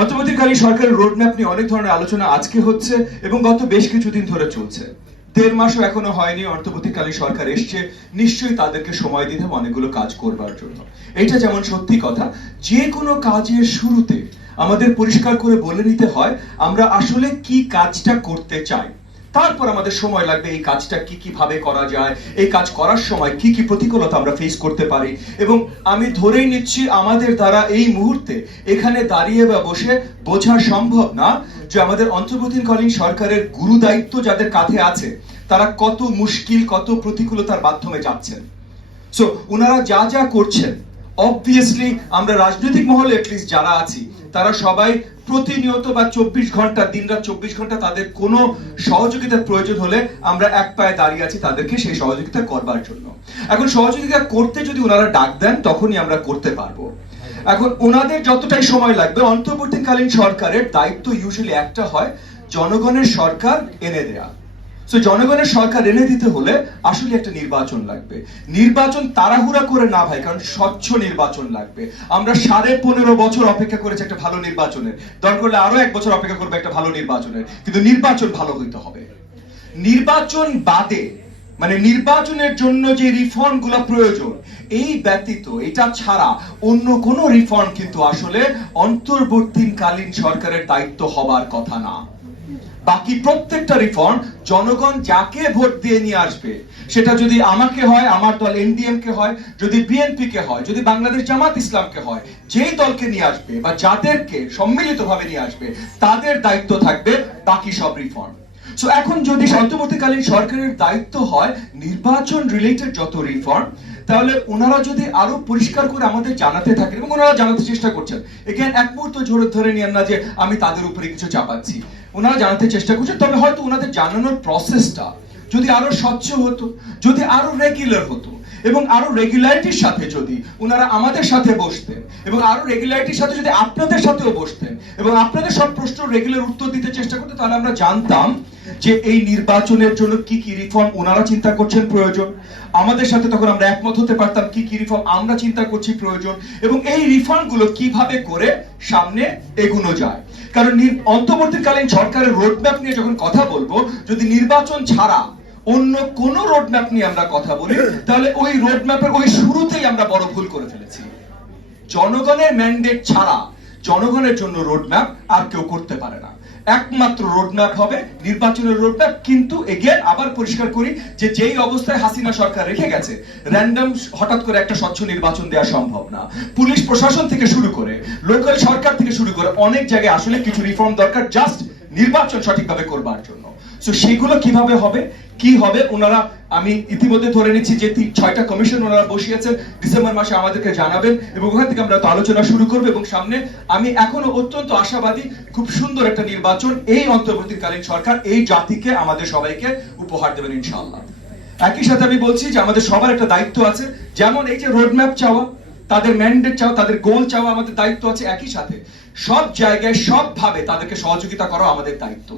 অন্তর্বর্তীকালীন সরকারের রোডম্যাপ নিয়ে অনেক ধরনের আলোচনা আজকে হচ্ছে এবং গত বেশ কিছুদিন ধরে চলছে। 1.5 মাসও এখনো হয়নি অন্তর্বর্তীকালীন সরকার এসছে, নিশ্চয়ই তাদেরকে সময় দিতে হবে অনেকগুলো কাজ করবার জন্য। এটা যেমন সত্যি কথা, যে কোনো কাজের শুরুতে আমাদের পরিষ্কার করে বলে নিতে হয় আমরা আসলে কি কাজটা করতে চাই, তারপর আমাদের সময় লাগবে এই কাজটা কি কিভাবে করা যায়, এই কাজ করার সময় কি কি প্রতিকূলতা আমরা ফেস করতে পারি। এবং আমি ধরেই নিচ্ছি আমাদের দ্বারা এই মুহূর্তে এখানে দাঁড়িয়ে বা বসে বোঝা সম্ভব না যে আমাদের অন্তর্বর্তীকালীন সরকারের গুরু দায়িত্ব যাদের কাঁধে আছে তারা কত মুশকিল, কত প্রতিকূলতার মাধ্যমে যাচ্ছেন। সো ওনারা যা যা করছেন, অবভিয়াসলি আমরা রাজনৈতিক মহলে এটলিস্ট যারা আছি তারা সবাই প্রতিনিয়ত বা 24 ঘন্টা, দিনরাত 24 ঘন্টা তাদের কোনো সহযোগিতার প্রয়োজন হলে আমরা এক পায়ে দাঁড়িয়ে আছি তাদেরকে সেই সহযোগিতা করবার জন্য। এখন সহযোগিতা করতে যদি ওনারা ডাক দেন তখনই আমরা করতে পারবো। এখন ওনাদের যতটাই সময় লাগবে, অন্তর্বর্তীকালীন সরকারের দায়িত্ব ইউজুয়ালি একটা হয়, জনগণের সরকার এনে দেয়া। সো জনগণের সরকার এনে দিতে হলে আসলে একটা নির্বাচন লাগবে। নির্বাচন তাড়াহুড়া করে না ভাই, কারণ স্বচ্ছ নির্বাচন লাগবে। আমরা 15.5 বছর অপেক্ষা করেছি একটা ভালো নির্বাচনের, দরকার হলে আরো 1 বছর অপেক্ষা করবে একটা ভালো নির্বাচনের, কিন্তু নির্বাচন ভালো হইতে হবে। নির্বাচন বাদে মানে নির্বাচনের জন্য যে রিফর্ম গুলো প্রয়োজন, এই ব্যতীত এটা ছাড়া অন্য কোনো রিফর্ম কিন্তু আসলে অন্তর্বর্তীকালীন সরকারের দায়িত্ব হবার কথা না। বাকি প্রত্যেকটা রিফর্ম জনগণ যাকে ভোট দিয়ে নিয়ে আসবে, সেটা যদি আমাকে হয়, আমার দল এনডিএম কে হয়, যদি বিএনপি কে হয়, যদি বাংলাদেশ জামাত ইসলামকে হয়, যেই দলকে নিয়ে আসবে বা যাদেরকে সম্মিলিতভাবে নিয়ে আসবে তাদের দায়িত্ব থাকবে বাকি সব রিফর্ম। সো এখন যদি অন্তর্বর্তীকালীন সরকারের দায়িত্ব হয় নির্বাচন রিলেটেড যত রিফর্ম, তাহলে ওনারা যদি আরো পরিষ্কার করে আমাদের জানাতে থাকেন, এবং ওনারা জানাতে চেষ্টা করছেন, এখানে এক মুহূর্ত ধরে নিয়েন না যে আমি তাদের উপরে কিছু চাপাচ্ছি, ওনারা জানাতে চেষ্টা করছেন, তবে হয়তো ওনাদের জানানোর প্রসেসটা যদি আরো স্বচ্ছ হতো, যদি আরো রেগুলার হতো, এবং আরো রেগুলারিটির সাথে যদি ওনারা আমাদের সাথে বসতেন, এবং আরো রেগুলারিটির সাথে যদি আপনাদের সাথেও বসতেন এবং আপনাদের সব প্রশ্নের রেগুলার উত্তর দিতে চেষ্টা করতেন, তাহলে আমরা জানতাম যে এই নির্বাচনের জন্য কি কি রিফর্ম ওনারা চিন্তা করছেন প্রয়োজন, আমাদের সাথে তখন আমরা একমত হতে পারতাম কি কি রিফর্ম আমরা চিন্তা করছি প্রয়োজন, এবং এই রিফর্ম গুলো কিভাবে করে সামনে এগোনো যায়। কারণ অন্তর্বর্তীকালীন সরকারের রোডম্যাপ নিয়ে যখন কথা বলবো, যদি নির্বাচন ছাড়া অন্য কোন রোডম্যাপ নিয়ে আমরা কথা বলি, তাহলে ওই রোডম্যাপের ওই শুরুতেই আমরা বড় ভুল করে ফেলেছি। জনগণের ম্যান্ডেট ছাড়া জনগণের জন্য রোডম্যাপ আর কেউ করতে পারে না। একমাত্র রোডম্যাপ হবে নির্বাচনের রোডম্যাপ। কিন্তু এগেন আবার পরিষ্কার করি যে যেই অবস্থায় হাসিনা সরকার রেখে গেছে, র্যান্ডম হঠাৎ করে একটা স্বচ্ছ নির্বাচন দেওয়া সম্ভব না। পুলিশ প্রশাসন থেকে শুরু করে লোকাল সরকার থেকে শুরু করে অনেক জায়গায় আসলে কিছু রিফর্ম দরকার জাস্ট নির্বাচন সঠিকভাবে করবার জন্য। সো সেগুলো কিভাবে হবে, কি হবে, ওনারা আমি ইতিমধ্যে ধরে নিচ্ছি যে 6টা কমিশন ওনারা বসিয়েছেন, ডিসেম্বর মাসে আমাদেরকে জানাবেন এবং ওখান থেকে আমরা আলোচনা শুরু করবো। এবং সামনে আমি এখনো অত্যন্ত আশাবাদী খুব সুন্দর একটা নির্বাচন এই অন্তর্বর্তীকালীন সরকার এই জাতিকে, আমাদের সবাইকে উপহার দেবেন ইনশাআল্লাহ। একই সাথে আমি বলছি যে আমাদের সবার একটা দায়িত্ব আছে, যেমন এই যে রোডম্যাপ চাওয়া, তাদের ম্যান্ডেট চাওয়া, তাদের গোল চাওয়া আমাদের দায়িত্ব আছে, একই সাথে সব জায়গায় সবভাবে তাদেরকে সহযোগিতা করা আমাদের দায়িত্ব।